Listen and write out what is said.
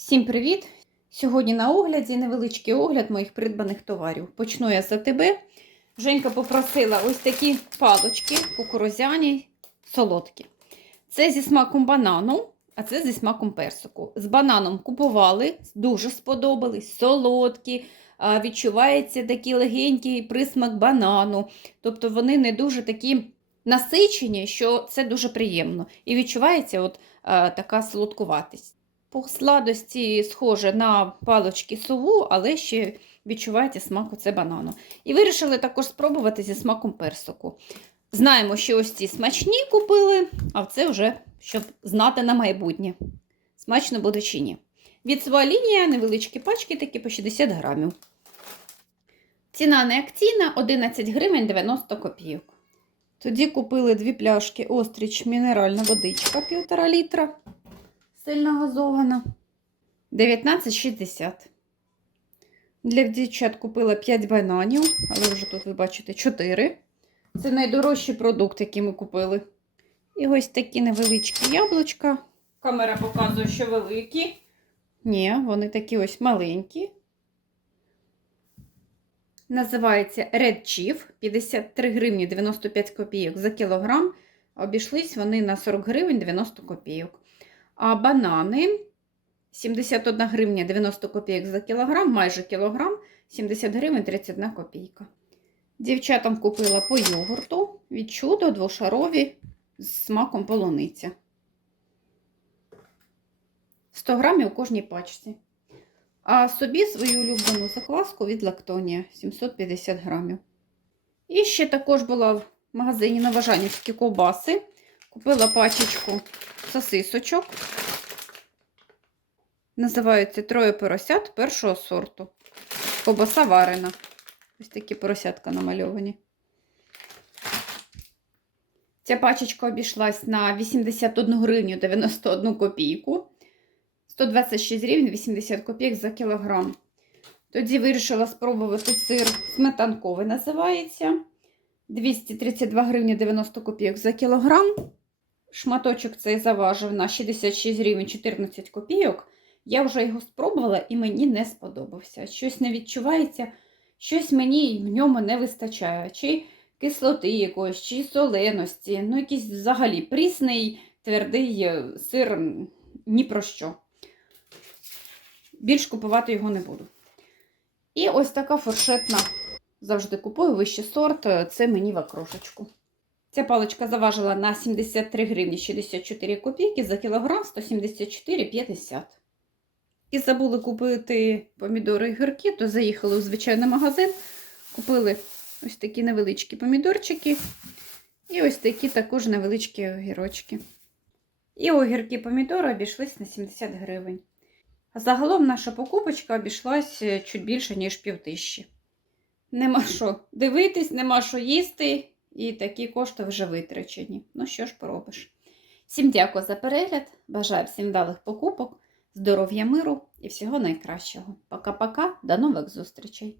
Всім привіт! Сьогодні на огляді невеличкий огляд моїх придбаних товарів. Почну я за тебе. Женька попросила ось такі палочки кукурузяні, солодкі. Це зі смаком банану, а це зі смаком персику. З бананом купували, дуже сподобались, солодкі. Відчувається такий легенький присмак банану. Тобто вони не дуже такі насичені, що це дуже приємно. І відчувається от, така солодкуватість. По сладості схоже на палочки сову, але ще відчуваєте смак оце банану. І вирішили також спробувати зі смаком персику. Знаємо, що ось ці смачні купили, а це вже щоб знати на майбутнє. Смачно буде чи ні. Від своя лінія невеличкі пачки, такі по 60 грамів. Ціна не акційна 11 гривень 90 копійок. Тоді купили дві пляшки Остріч мінеральна водичка 1,5 літра сильно газована. 19,60. Для дівчат купила 5 бананів, але вже тут ви бачите 4. Це найдорожчий продукт, який ми купили. І ось такі невеличкі яблучка. Камера показує, що великі. Ні, вони такі ось маленькі. Називається Red Chief 53 гривні 95 копійок за кілограм. Обійшлись вони на 40 гривень 90 копійок. А банани 71 гривня 90 копійок за кілограм, майже кілограм, 70 гривень 31 копійка. Дівчатам купила по йогурту від чудо двошарові з смаком полуниця. 100 грамів у кожній пачці. А собі свою улюблену закваску від лактонія 750 грамів. І ще також була в магазині Новожанівські ковбаси. Купила пачечку сосисочок. Називаються троє поросят першого сорту. Ковбаса варена. Ось такі поросятка намальовані. Ця пачечка обійшлась на 81 гривню 91 копійку. 126 гривень 80 копійок за кілограм. Тоді вирішила спробувати сир сметанковий, називається. 232 гривні 90 копійок за кілограм. Шматочок цей заважив на 66 гривень 14 копійок. Я вже його спробувала і мені не сподобався. Щось не відчувається, щось мені в ньому не вистачає. Чи кислоти якоїсь, чи соленості. Ну, якийсь взагалі прісний, твердий е, сир ні про що. Більш купувати його не буду. І ось така фуршетна. Завжди купую вищий сорт, це мені в окрошечку. Ця паличка заважила на 73 гривні 64 копійки за кілограм 174,50. І забули купити помідори і гірки, то заїхали у звичайний магазин, купили ось такі невеличкі помідорчики. І ось такі також невеличкі огірочки. І огірки помідори обійшлись на 70 гривень. А загалом наша покупочка обійшлась чуть більше, ніж півтисячі. Нема що дивитись, нема що їсти, і такі кошти вже витрачені. Ну що ж поробиш? Всім дякую за перегляд. Бажаю всім вдалих покупок, здоров'я миру і всього найкращого. Пока-пока, до нових зустрічей!